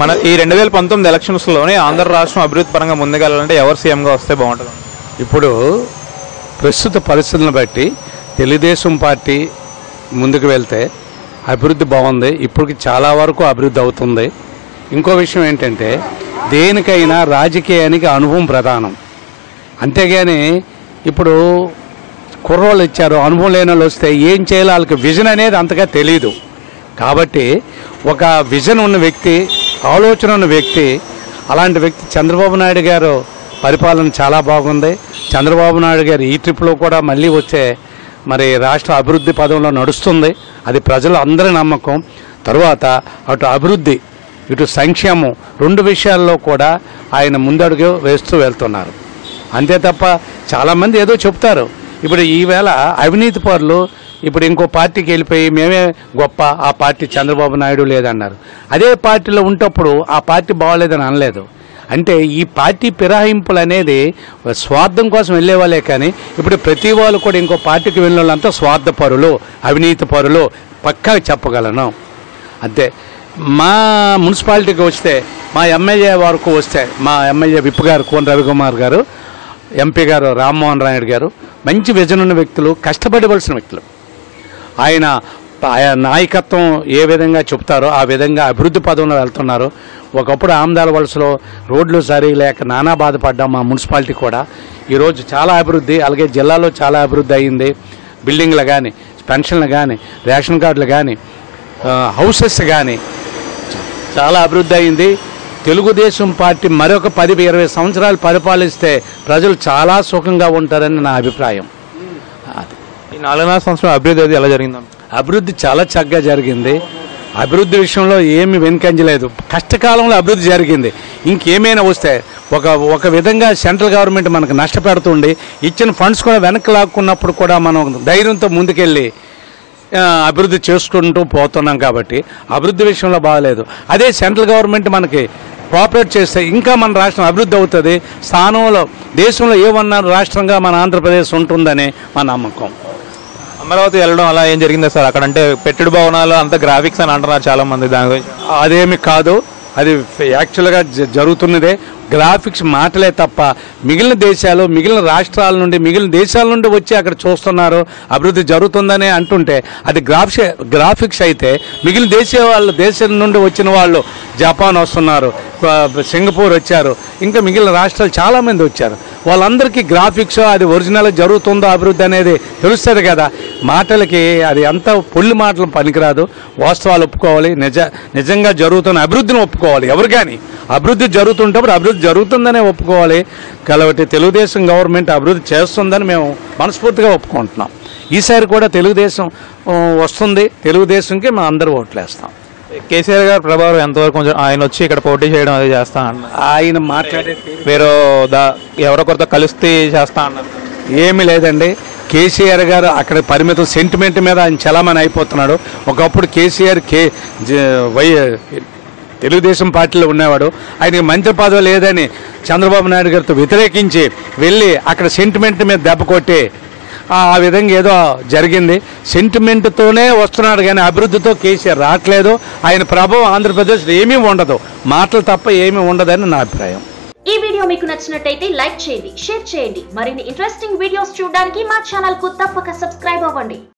మన ఈ 2019 ఎలక్షన్స్లోనే ఆంధ్ర రాష్ట్రం అభివృద్ధి పరంగా ముందుకెళ్ళాలంటే ఎవరు సీఎంగా వస్తే బాగుంటుంది? ఇప్పుడు ప్రస్తుత పరిస్థితులను బట్టి తెలుగుదేశం పార్టీ ముందుకు వెళ్తే అభివృద్ధి బాగుంది. ఇప్పటికి చాలా వరకు అభివృద్ధి అవుతుంది. ఇంకో విషయం ఏంటంటే దేనికైనా రాజకీయానికి అనుభవం ప్రధానం. అంతేగాని ఇప్పుడు కుర్రోళ్ళు ఇచ్చారు, అనుభవం లేని వాళ్ళు వస్తే ఏం చేయాలో వాళ్ళకి విజన్ అనేది అంతగా తెలియదు. కాబట్టి ఒక విజన్ ఉన్న వ్యక్తి, ఆలోచన ఉన్న వ్యక్తి, అలాంటి వ్యక్తి చంద్రబాబు నాయుడు గారు పరిపాలన చాలా బాగుంది. చంద్రబాబు నాయుడు గారు ఈ ట్రిప్లో కూడా మళ్ళీ వచ్చే మరి రాష్ట్ర అభివృద్ధి పదంలో నడుస్తుంది. అది ప్రజలు అందరి నమ్మకం. తరువాత అటు అభివృద్ధి ఇటు సంక్షేమం రెండు విషయాల్లో కూడా ఆయన ముందడుగు వేస్తూ వెళ్తున్నారు. అంతే తప్ప చాలామంది ఏదో చెప్తారు. ఇప్పుడు ఈవేళ అవినీతి పరులు ఇప్పుడు ఇంకో పార్టీకి వెళ్ళిపోయి మేమే గొప్ప, ఆ పార్టీ చంద్రబాబు నాయుడు లేదన్నారు. అదే పార్టీలో ఉంటప్పుడు ఆ పార్టీ బాగోలేదని అనలేదు. అంటే ఈ పార్టీ ఫిరాయింపులు అనేది స్వార్థం కోసం వెళ్ళేవాళ్ళే. కానీ ఇప్పుడు ప్రతి వాళ్ళు కూడా ఇంకో పార్టీకి వెళ్ళిన వాళ్ళంతా స్వార్థపరులు, అవినీతి పరులు పక్కా చెప్పగలను. అంతే. మా మున్సిపాలిటీకి వస్తే, మా ఎమ్మెల్యే వరకు వస్తే, మా ఎమ్మెల్యే విప్ గారు కోన రవికుమార్ గారు, ఎంపీ గారు రామ్మోహన్ రాయుడు గారు మంచి విజన్ ఉన్న వ్యక్తులు, కష్టపడవలసిన వ్యక్తులు. ఆయన నాయకత్వం ఏ విధంగా చెప్తారో ఆ విధంగా అభివృద్ధి పదంలో వెళ్తున్నారు. ఒకప్పుడు ఆమదాల వలసలో రోడ్లు సరిగా లేక నానా బాధపడ్డాం మా మున్సిపాలిటీ కూడా. ఈరోజు చాలా అభివృద్ధి, అలాగే జిల్లాలో చాలా అభివృద్ధి అయింది. బిల్డింగ్లు కానీ, పెన్షన్లు కానీ, రేషన్ కార్డులు కానీ, హౌసెస్ కానీ చాలా అభివృద్ధి అయింది. తెలుగుదేశం పార్టీ మరొక 10-20 సంవత్సరాలు పరిపాలిస్తే ప్రజలు చాలా సుఖంగా ఉంటారని నా అభిప్రాయం. ఈ 4.5 సంవత్సరం అభివృద్ధి అది ఎలా జరిగింది? అభివృద్ధి చాలా చక్కగా జరిగింది. అభివృద్ధి విషయంలో ఏమి వెనుకంజలేదు. కష్టకాలంలో అభివృద్ధి జరిగింది. ఇంకేమైనా వస్తే ఒక విధంగా సెంట్రల్ గవర్నమెంట్ మనకు నష్టపెడుతుండి ఇచ్చిన ఫండ్స్ కూడా వెనక్కి లాక్కున్నప్పుడు కూడా మనం ధైర్యంతో ముందుకెళ్ళి అభివృద్ధి చేసుకుంటూ పోతున్నాం. కాబట్టి అభివృద్ధి విషయంలో బాగలేదు. అదే సెంట్రల్ గవర్నమెంట్ మనకి కోఆపరేట్ చేస్తే ఇంకా మన రాష్ట్రం అభివృద్ధి అవుతుంది. స్థానంలో దేశంలో ఏమన్నా రాష్ట్రంగా మన ఆంధ్రప్రదేశ్ ఉంటుందని మా నమ్మకం. అమరావతి వెళ్ళడం అలా ఏం జరిగిందా సార్? అక్కడ అంటే పెట్టుడు భవనాలు అంత గ్రాఫిక్స్ అని అంటున్నారు చాలామంది. దాని గురించి అదేమి కాదు, అది యాక్చువల్గా జరుగుతున్నదే. గ్రాఫిక్స్ మాటలే తప్ప మిగిలిన దేశాలు, మిగిలిన రాష్ట్రాల నుండి, మిగిలిన దేశాల నుండి వచ్చి అక్కడ చూస్తున్నారు అభివృద్ధి జరుగుతుందని అంటుంటే అది గ్రాఫిక్స్ అయితే మిగిలిన దేశం నుండి వచ్చిన వాళ్ళు జపాన్ వస్తున్నారు, సింగపూర్ వచ్చారు, ఇంకా మిగిలిన రాష్ట్రాలు చాలామంది వచ్చారు. వాళ్ళందరికీ గ్రాఫిక్స్ అది ఒరిజినల్ జరుగుతుందో అభివృద్ధి అనేది తెలుస్తుంది కదా. మాటలకి అది అంత పొల్లి మాటలు పనికిరాదు. వాస్తవాలు ఒప్పుకోవాలి. నిజంగా జరుగుతున్న అభివృద్ధిని ఒప్పుకోవాలి. ఎవరు కానీ అభివృద్ధి జరుగుతుంటప్పుడు అభివృద్ధి జరుగుతుందనే ఒప్పుకోవాలి. కాబట్టి తెలుగుదేశం గవర్నమెంట్ అభివృద్ధి చేస్తుందని మేము మనస్ఫూర్తిగా ఒప్పుకుంటున్నాం. ఈసారి కూడా తెలుగుదేశం వస్తుంది. తెలుగుదేశంకి మేము అందరూ ఓట్లేస్తాం. కేసీఆర్ గారి ప్రభావం ఎంతవరకు? కొంచెం ఆయన వచ్చి ఇక్కడ పోటీ చేయడం అది చేస్తా అన్నారు. ఆయన మాట్లాడే మీరు ఎవరొకరితో కలిస్తే చేస్తా అన్నారు. ఏమీ లేదండి. కేసీఆర్ గారు అక్కడ పరిమితం సెంటిమెంట్ మీద ఆయన చలామణి అయిపోతున్నాడు. ఒకప్పుడు కేసీఆర్ తెలుగుదేశం పార్టీలో ఉన్నవాడు. ఆయనకి మంత్రి పదవి లేదని చంద్రబాబు నాయుడు గారితో వ్యతిరేకించి వెళ్ళి అక్కడ సెంటిమెంట్ మీద దెబ్బ కొట్టి ఆ విధంగా ఏదో జరిగింది. సెంటిమెంట్తోనే వస్తున్నాడు కానీ అభివృద్ధితో కేసీఆర్ రావట్లేదు. ఆయన ప్రభావం ఆంధ్రప్రదేశ్లో ఏమీ ఉండదు, మాటలు తప్ప ఏమీ ఉండదని నా అభిప్రాయం. ఈ వీడియో మీకు నచ్చినట్టయితే లైక్ చేయండి, షేర్ చేయండి. మరిన్ని ఇంట్రెస్టింగ్ వీడియోస్ చూడడానికి మా ఛానల్ కు తప్పక సబ్స్క్రైబ్ అవ్వండి.